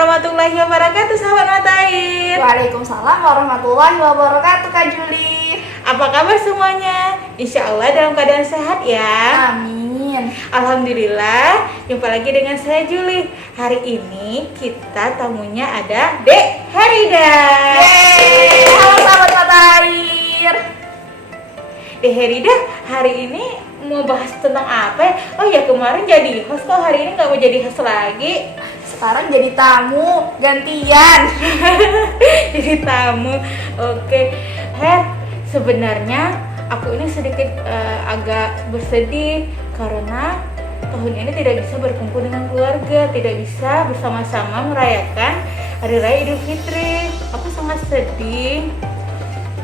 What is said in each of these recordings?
warahmatullahi wabarakatuh, sahabat mata air. Waalaikumsalam warahmatullahi wabarakatuh, Kak Juli. Apa kabar semuanya? Insya Allah dalam keadaan sehat ya. Amin. Alhamdulillah, jumpa lagi dengan saya Juli. Hari ini kita tamunya ada Dek Herida. Yeay, halo sahabat mata air. Dek Herida, hari ini mau bahas tentang apa ya? Oh ya, kemarin jadi host, kok hari ini nggak mau jadi host lagi? Sekarang jadi tamu gantian. Jadi tamu. Oke. Her, sebenarnya aku ini sedikit agak bersedih karena tahun ini tidak bisa berkumpul dengan keluarga, tidak bisa bersama-sama merayakan Hari Raya Idul Fitri. Aku sangat sedih.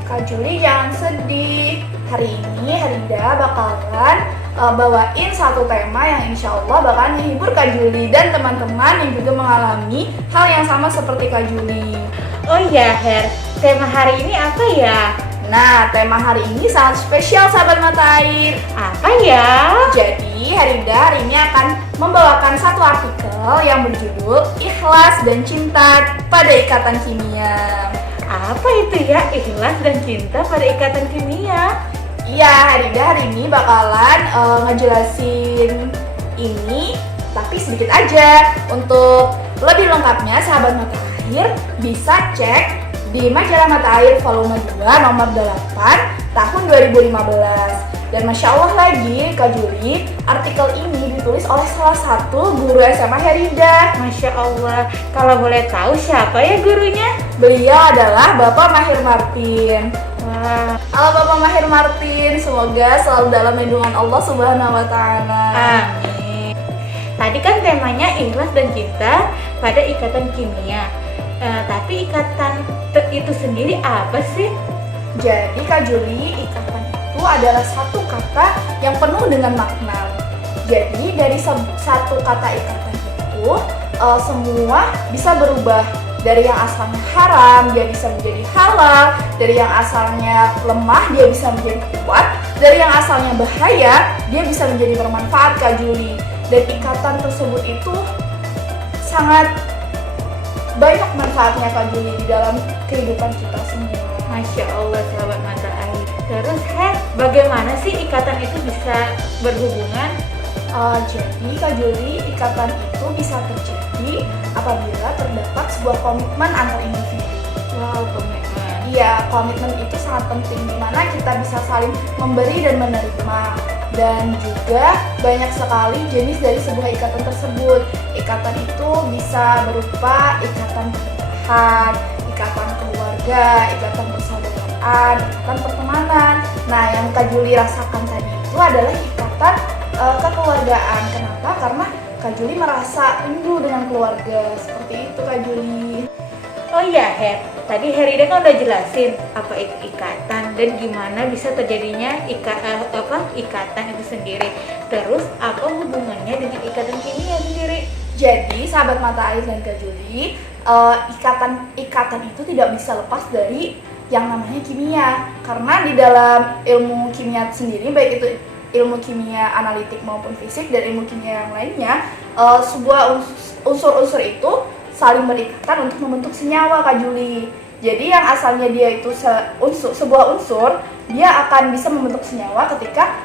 Kak Juli jangan sedih. Hari ini Herida bakalan bawain satu tema yang insya Allah bakalan menghibur Kak Juli dan teman-teman yang juga mengalami hal yang sama seperti Kak Juli. Oh ya Her, tema hari ini apa ya? Nah, tema hari ini sangat spesial sahabat mata air. Apa ya? Jadi, Herida hari ini akan membawakan satu artikel yang berjudul Ikhlas dan Cinta pada Ikatan Kimia. Apa itu ya, ikhlas dan cinta pada ikatan kimia? Iya, Herida hari ini bakalan ngejelasin ini, tapi sedikit aja. Untuk lebih lengkapnya, sahabat mata air bisa cek di majalah Mata Air volume 2 nomor 8 tahun 2015. Dan Masya Allah lagi, Kak Juli, artikel ini ditulis oleh salah satu guru SMA Herida. Masya Allah, kalau boleh tahu siapa ya gurunya? Beliau adalah Bapak Mahir Martin. Wah, Halo Bapak Mahir Martin, semoga selalu dalam lindungan Allah Subhanahu wa Ta'ala. amin. Tadi kan temanya ikhlas dan cinta pada ikatan kimia. Tapi ikatan itu sendiri apa sih? Jadi Kak Juli, ikatan itu adalah satu kata yang penuh dengan makna. Jadi dari satu kata ikatan itu semua bisa berubah. Dari yang asalnya haram, dia bisa menjadi halal. Dari yang asalnya lemah, dia bisa menjadi kuat. Dari yang asalnya bahaya, dia bisa menjadi bermanfaat, Kak Juli. Dan ikatan tersebut itu sangat banyak manfaatnya, Kak Juli, di dalam kehidupan kita semua. Masya Allah, sahabat mata air. Terus, bagaimana sih ikatan itu bisa berhubungan? Jadi Kak Juli, ikatan itu bisa terjadi apabila terdapat sebuah komitmen antar individu. Wow, komitmen. Iya, komitmen itu sangat penting, dimana kita bisa saling memberi dan menerima. Dan juga banyak sekali jenis dari sebuah ikatan tersebut. Ikatan itu bisa berupa ikatan pernikahan, ikatan keluarga, ikatan persaudaraan, ikatan pertemanan. Nah, yang Kak Juli rasakan tadi itu adalah ikatan kekeluargaan. Kenapa? Karena Kak Juli merasa rindu dengan keluarga. Seperti itu, Kak Juli. Oh iya, tadi Herida kan udah jelasin apa itu ikatan dan gimana bisa terjadinya ikatan itu sendiri. Terus apa hubungannya dengan ikatan kimia sendiri? Jadi, sahabat mata air dan Kak Juli, ikatan itu tidak bisa lepas dari yang namanya kimia. Karena di dalam ilmu kimia sendiri, baik itu ilmu kimia analitik maupun fisik dan ilmu kimia yang lainnya, sebuah unsur-unsur itu saling berikatan untuk membentuk senyawa, Kak Juli. Jadi yang asalnya dia itu sebuah unsur, dia akan bisa membentuk senyawa ketika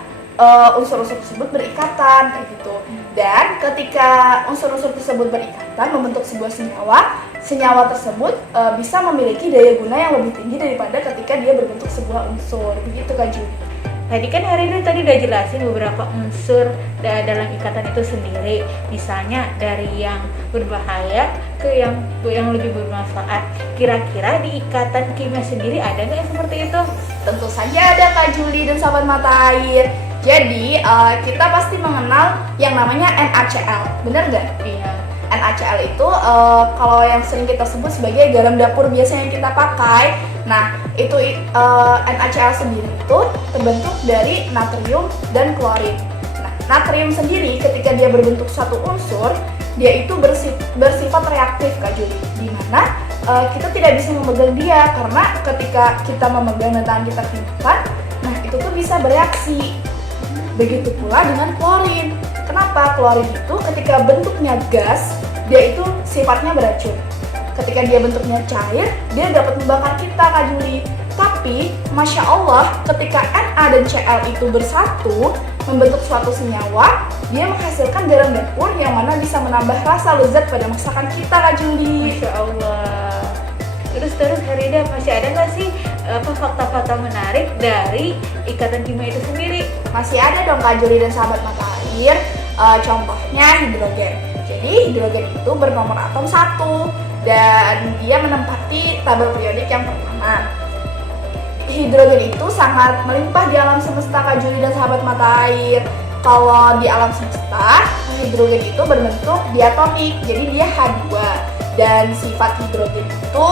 unsur-unsur tersebut berikatan, kayak gitu. Dan ketika unsur-unsur tersebut berikatan membentuk sebuah senyawa tersebut bisa memiliki daya guna yang lebih tinggi daripada ketika dia berbentuk sebuah unsur. Begitu, Kak Juli. Tadi kan Herida tadi udah jelasin beberapa unsur dalam ikatan itu sendiri. Misalnya dari yang berbahaya ke yang lebih bermanfaat. Kira-kira di ikatan kimia sendiri ada nggak yang seperti itu? Tentu saja ada, Kak Juli dan sahabat mata air. Jadi kita pasti mengenal yang namanya NaCl, bener nggak? Iya. NaCl itu kalau yang sering kita sebut sebagai garam dapur biasanya yang kita pakai. Nah, itu NaCl sendiri itu terbentuk dari natrium dan klorin. Nah, natrium sendiri ketika dia berbentuk satu unsur, dia itu bersifat reaktif, Kak Juli. Di mana kita tidak bisa memegang dia karena ketika kita memegang dan tangan kita kehidupan, nah itu tuh bisa bereaksi. Begitu pula dengan klorin. Kenapa? Klorin itu ketika bentuknya gas, dia itu sifatnya beracun. Ketika dia bentuknya cair, dia dapat membakar kita, Kak Juli. Tapi, Masya Allah, ketika Na dan Cl itu bersatu, membentuk suatu senyawa, dia menghasilkan garam dapur yang mana bisa menambah rasa lezat pada masakan kita, Kak Juli. Masya Allah. Terus Herida, masih ada nggak sih fakta-fakta menarik dari ikatan kimia itu sendiri? Masih ada dong, Kak Juli dan sahabat mata air. Contohnya hidrogen. Jadi, hidrogen itu bernomor atom 1 dan dia menempati tabel periodik yang pertama. Hidrogen itu sangat melimpah di alam semesta, Kak Juli dan sahabat mata air. Kalau di alam semesta, hidrogen itu berbentuk diatonik, jadi dia H2. Dan sifat hidrogen itu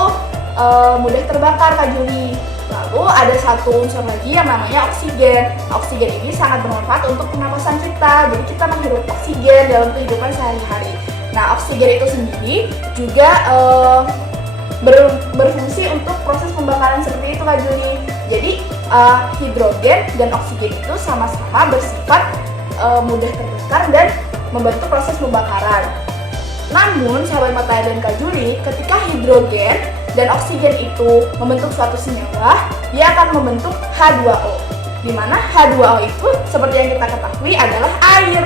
mudah terbakar, Kak Juli. Lalu ada satu unsur lagi yang namanya oksigen. Oksigen ini sangat bermanfaat untuk pernapasan kita, jadi kita menghirup oksigen dalam kehidupan sehari-hari. Nah, oksigen itu sendiri juga berfungsi untuk proses pembakaran seperti itu, Kak Juli. Jadi hidrogen dan oksigen itu sama-sama bersifat mudah terbakar dan membantu proses pembakaran. Namun, sahabat mata air dan Kak Juli, ketika hidrogen dan oksigen itu membentuk suatu senyawa, dia akan membentuk H2O. Di mana H2O itu seperti yang kita ketahui adalah air.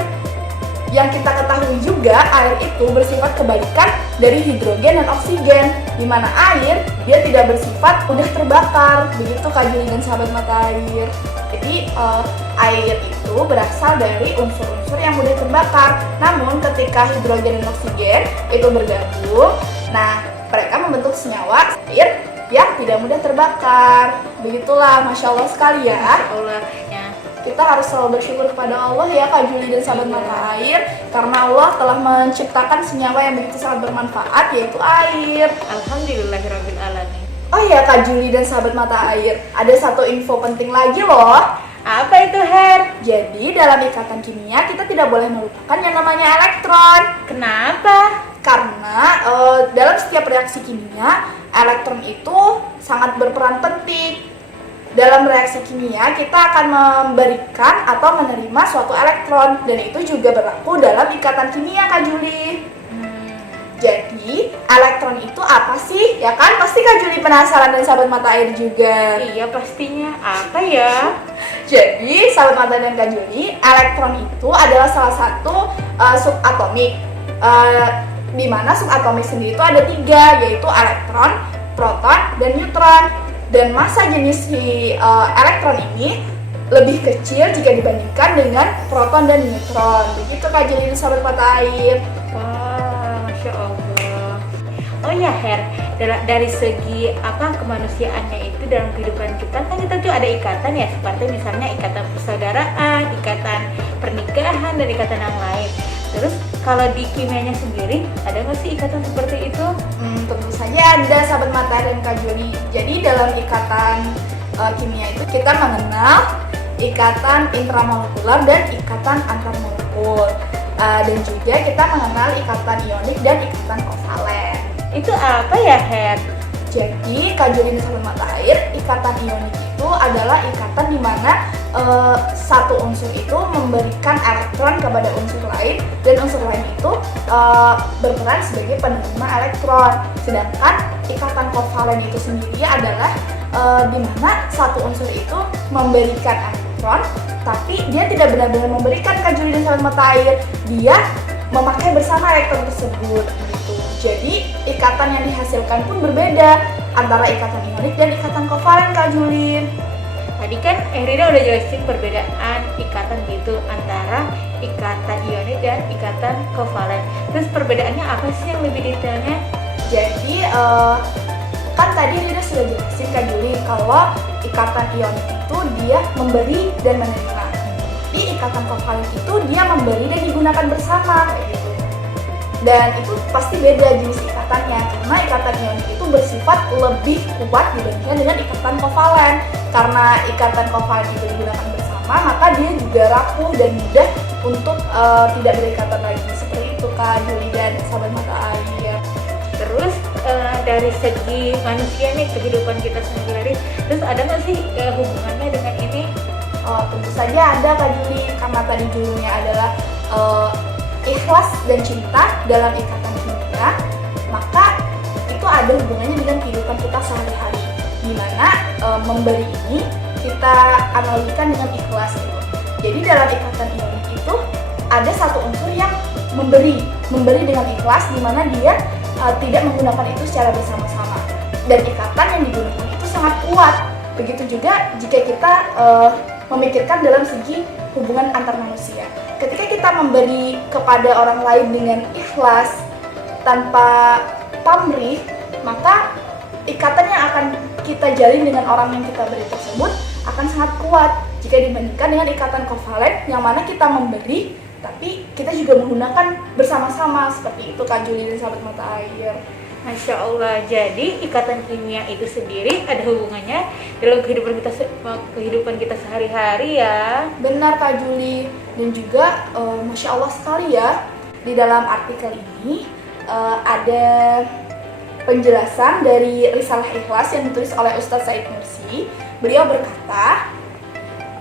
Yang kita ketahui juga, air itu bersifat kebalikan dari hidrogen dan oksigen. Di mana air, dia tidak bersifat mudah terbakar. Begitu, Kak Juli dan sahabat mata air. Jadi, air itu berasal dari unsur-unsur yang mudah terbakar. Namun, ketika hidrogen dan oksigen itu bergabung, nah, mereka membentuk senyawa air yang tidak mudah terbakar. Begitulah, Masya Allah sekali ya. Masya Allah. Ya. Kita harus selalu bersyukur kepada Allah ya, Kak Juli dan sahabat mata air, karena Allah telah menciptakan senyawa yang begitu sangat bermanfaat, yaitu air. Alhamdulillahirabbil alamin. Oh iya, Kak Juli dan sahabat mata air, ada satu info penting lagi loh. Apa itu, Her? Jadi dalam ikatan kimia kita tidak boleh melupakan yang namanya elektron. Kenapa? Karena dalam setiap reaksi kimia, elektron itu sangat berperan penting. Dalam reaksi kimia, kita akan memberikan atau menerima suatu elektron, dan itu juga berlaku dalam ikatan kimia, Kak Juli. Jadi, elektron itu apa sih? Ya kan, pasti Kak Juli penasaran dan sahabat mata air juga. Iya, pastinya. Apa ya? Jadi, sahabat mata dan Kak Juli, elektron itu adalah salah satu subatomik. Di mana subatomik sendiri itu ada 3, yaitu elektron, proton, dan neutron. Dan massa jenis si elektron ini lebih kecil jika dibandingkan dengan proton dan neutron. Begitu, Kak Juli dan sahabat mata air. Wah, Masya Allah. Oh ya, Her, dari segi kemanusiaannya itu dalam kehidupan kita kan kita tuh ada ikatan ya, seperti misalnya ikatan persaudaraan, ikatan pernikahan, dan ikatan yang lain. Terus kalau di kimianya sendiri ada nggak sih ikatan seperti itu? Tentu saja ada, sahabat mata dan Kak Juli. Jadi dalam ikatan kimia itu kita mengenal ikatan intramolekular dan ikatan antarmolekul. Dan juga kita mengenal ikatan ionik dan ikatan kovalen. Itu apa ya, Her? Jadi, Kak Juli dan sahabat mata air, ikatan ionik itu adalah ikatan di mana satu unsur itu memberikan elektron kepada unsur lain, dan unsur lain itu berperan sebagai penerima elektron. Sedangkan ikatan kovalen itu sendiri adalah di mana satu unsur itu memberikan elektron, tapi dia tidak benar-benar memberikan, Kak Juli dan sahabat mata air. Dia memakai bersama elektron tersebut gitu. Jadi ikatan yang dihasilkan pun berbeda antara ikatan ionik dan ikatan kovalen, Kak Juli. Tadi kan Rina udah jelasin perbedaan ikatan gitu antara ikatan ionik dan ikatan kovalen. Terus perbedaannya apa sih yang lebih detailnya? Jadi kan tadi Rina sudah jelasin, Kak Juli, kalau ikatan ionik itu dia memberi dan menerima. Di ikatan kovalen itu dia memberi dan digunakan bersama kayak gitu. Dan itu pasti beda jenis ikatannya, karena ikatan ionik itu bersifat lebih kuat dibandingkan dengan ikatan kovalen. Karena ikatan kovalen itu digunakan bersama, maka dia juga rapuh dan mudah untuk tidak berikatan lagi. Seperti itu, Kak Juli dan sahabat mata air. Terus dari segi manusia nih, kehidupan kita sehari-hari, terus ada nggak sih hubungannya dengan ini? Tentu saja ada, Kak Juli, karena tadi judulnya adalah ikhlas dan cinta dalam ikatan kimia. kimia, maka itu ada hubungannya dengan kehidupan kita sehari-hari. Dimana memberi ini kita analogikan dengan ikhlas gitu. Jadi dalam ikatan ini itu ada satu unsur yang memberi dengan ikhlas, dimana dia tidak menggunakan itu secara bersama-sama, dan ikatan yang digunakan itu sangat kuat. Begitu juga jika kita memikirkan dalam segi hubungan antar manusia. Ketika kita memberi kepada orang lain dengan ikhlas tanpa pamrih, maka ikatan yang akan kita jalin dengan orang yang kita beri tersebut akan sangat kuat jika dibandingkan dengan ikatan kovalen yang mana kita memberi tapi kita juga menggunakan bersama-sama, seperti itu Kak Juli dan sahabat mata air. Masya Allah, jadi ikatan kimia itu sendiri ada hubungannya dalam kehidupan kita sehari-hari ya. Benar Kak Juli, dan juga Masya Allah sekali ya, di dalam artikel ini ada penjelasan dari Risalah Ikhlas yang ditulis oleh Ustadz Said Nursi. Beliau berkata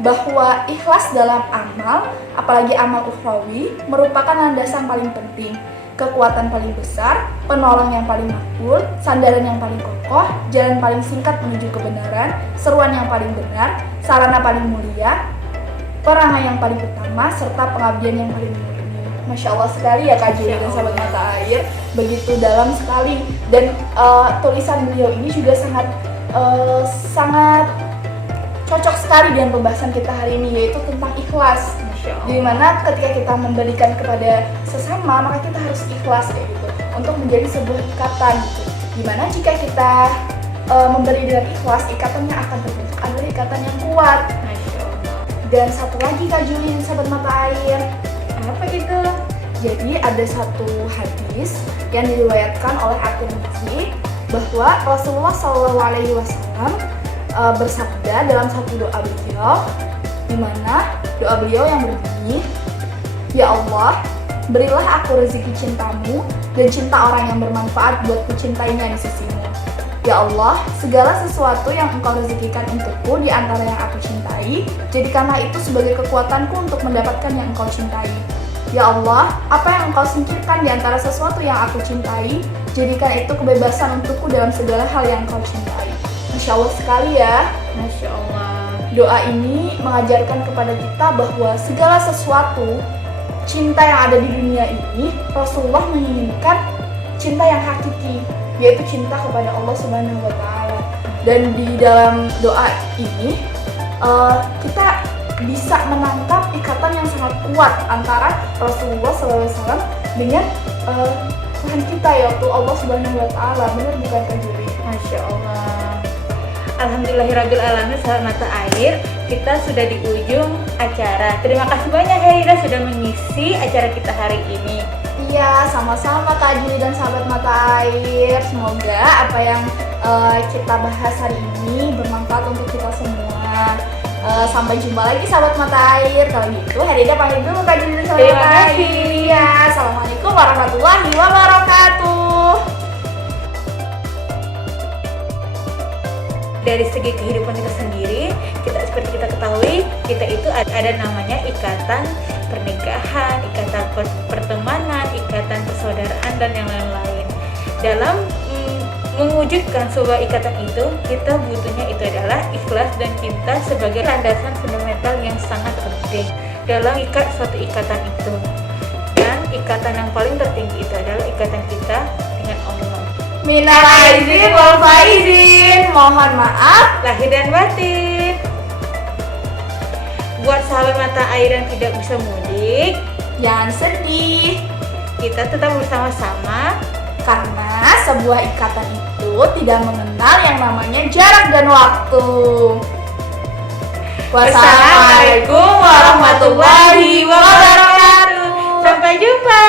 bahwa ikhlas dalam amal, apalagi amal ukhrawi, merupakan landasan paling penting, kekuatan paling besar, penolong yang paling makbul, sandaran yang paling kokoh, jalan paling singkat menuju kebenaran, seruan yang paling benar, sarana paling mulia, perangai yang paling utama, serta pengabdian yang paling murni. Masya Allah sekali ya Kak Juli dan sahabat mata air, begitu dalam sekali. Dan tulisan beliau ini juga sangat cocok sekali dengan pembahasan kita hari ini, yaitu tentang ikhlas. Dimana ketika kita memberikan kepada sesama, maka kita harus ikhlas kayak gitu untuk menjadi sebuah ikatan gitu. Dimana jika kita memberi dengan ikhlas, ikatannya akan terbentuk adalah ikatan yang kuat. Dan satu lagi Kak Juli, sahabat mata air, apa itu? Jadi ada satu hadis yang diriwayatkan oleh At-Tirmidzi bahwa Rasulullah SAW bersabda dalam satu doa beliau, di mana doa beliau yang berbunyi, "Ya Allah, berilah aku rezeki cintamu dan cinta orang yang bermanfaat buat kucintainya di sisimu. Ya Allah, segala sesuatu yang engkau rezekikan untukku di antara yang aku cintai, jadikanlah itu sebagai kekuatanku untuk mendapatkan yang engkau cintai. Ya Allah, apa yang engkau singkirkan di antara sesuatu yang aku cintai, jadikan itu kebebasan untukku dalam segala hal yang engkau cintai." Masya Allah sekali ya. Masya Allah. Doa ini mengajarkan kepada kita bahwa segala sesuatu, cinta yang ada di dunia ini, Rasulullah menginginkan cinta yang hakiki, yaitu cinta kepada Allah Subhanahu wa Ta'ala. Dan di dalam doa ini kita bisa menangkap ikatan yang sangat kuat antara Rasulullah SAW dengan Tuhan kita, yaitu Allah Subhanahu wa Ta'ala. Benar bukan Kak Juli? Masya Allah. Alhamdulillahirrabbilalamin, sahabat mata air, kita sudah di ujung acara. Terima kasih banyak Herida sudah mengisi acara kita hari ini. Iya, sama-sama Kak Juli dan sahabat mata air. Semoga apa yang kita bahas hari ini bermanfaat untuk kita semua. Sampai jumpa lagi sahabat mata air. Kalau gitu Herida pamit dulu Kak Juli dan sahabat Terima mata air. kasih. Ya, assalamualaikum warahmatullahi wabarakatuh. Dari segi kehidupan kita sendiri, seperti kita ketahui, kita itu ada namanya ikatan pernikahan, ikatan pertemanan, ikatan persaudaraan, dan yang lain-lain. Dalam mewujudkan sebuah ikatan itu, kita butuhnya itu adalah ikhlas dan cinta sebagai landasan fundamental yang sangat penting dalam suatu ikatan itu. Dan ikatan yang paling tertinggi itu adalah ikatan kita dengan Allah. Minal aizin wal faizin, mohon maaf Lahir dan batin. Buat sahabat mata air yang tidak bisa mudik, jangan sedih, kita tetap bersama-sama karena sebuah ikatan itu tidak mengenal yang namanya jarak dan waktu. Wassalamualaikum warahmatullahi wabarakatuh. Sampai jumpa.